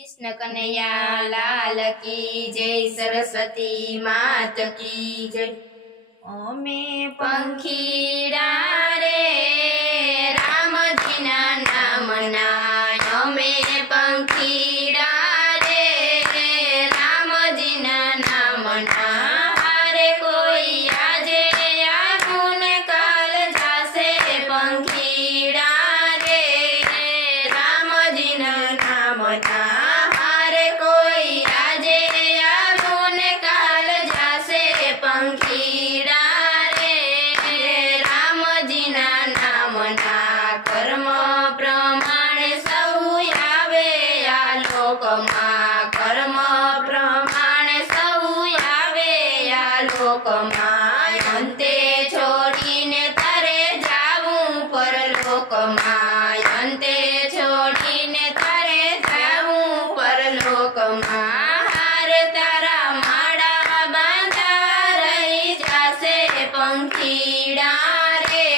कृष्ण कन्हैया लाल की जय, सरस्वती मात की जय। ओमे पंखीड़ा रे रामजीना नामना, ओमे पंखीड़ा रे रामजीना नामना। हारे कोई आजे आगुन काल जासे पंखीड़ा रे रामजीना नामना। पंखीड़ा रे रामजीना नामना, कर्म प्रमाणे सौ आवे आ लोकमां, कर्म प्रमाणे सौ आवे आ लोकमां। अंते छोड़ीने तारे जावुं परलोकमां, अंते छोड़ीने तारे जावुं परलोकमां। पंखीड़ा रे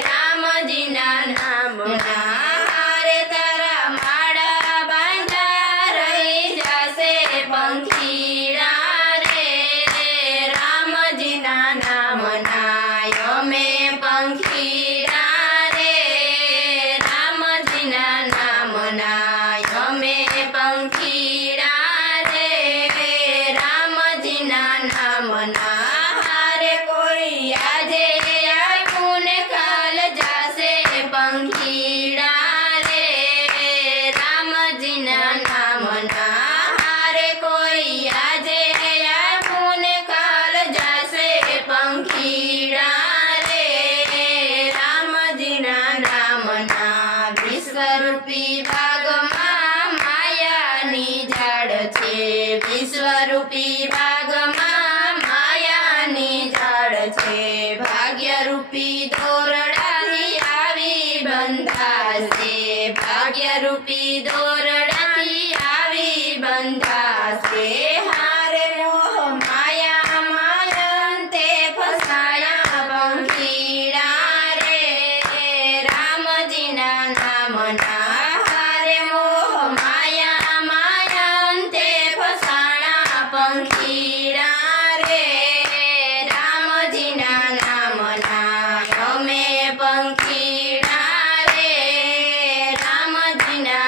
रामजीना नामना, हारे तारा माड़ा बांधा रही जासे पंखीड़ा रे रामजीना नामना। यमे पंखीड़ा रे रामजीना नामना, यमे पंखीड़ा रे रामजीना नामना। पंखीड़ा रे रामजीना नामना, हारे कोई आजे आगुन काल जासे पंखीड़ा रे रामजीना नामना। विश्वरूपी भागमां मायानी झाड़ छे, विश्वरूपी भागमां मायानी झाड़ छे। भाग्यरूपी दोरड़ा बंधासे, भाग्यरूपी दोरडाथी आवी बंधासे। हारे मोह माया मायंते फसाया पंखीड़ा रे रामजीना नामना। हारे मोह माया मायंते फसाया पंखीड़ा रे रामजीना नामना। यमे पंखीड़ा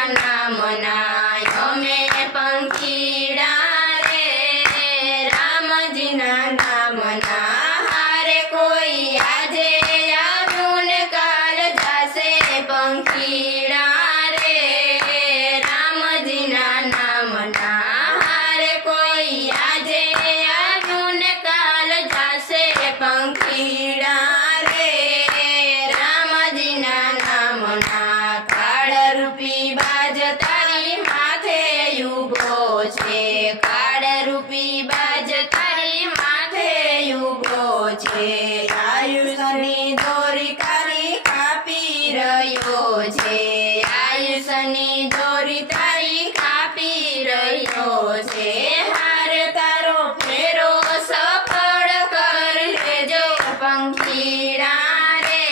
नामना, यमे पंखीड़ा रे रामजीना नामना। हारे कोई आजे आगुन काल जासे पंखीड़ा रे रामजीना नामना। हारे कोई आजे आगुन काल जासे पंखीड़ा रे रामजीना नामना। काळरूपी बाज तारी माथे उभो छे, काळरूपी बाज तारी माथे उभो छे। आयुषनी दोरी तारी कापी रह्यो छे, आयुषनी दोरी तारी कापी रह्यो छे। हारे तारो फेरो सफળ कर लेजो पंखीड़ा रे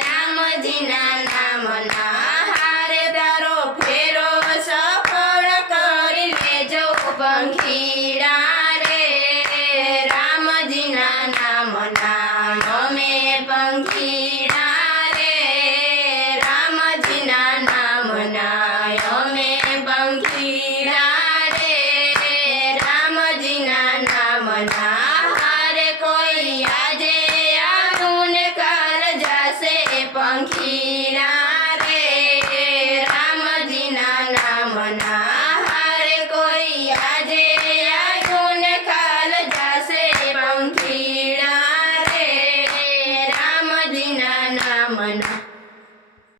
रामजीना नामना। पंखीड़ा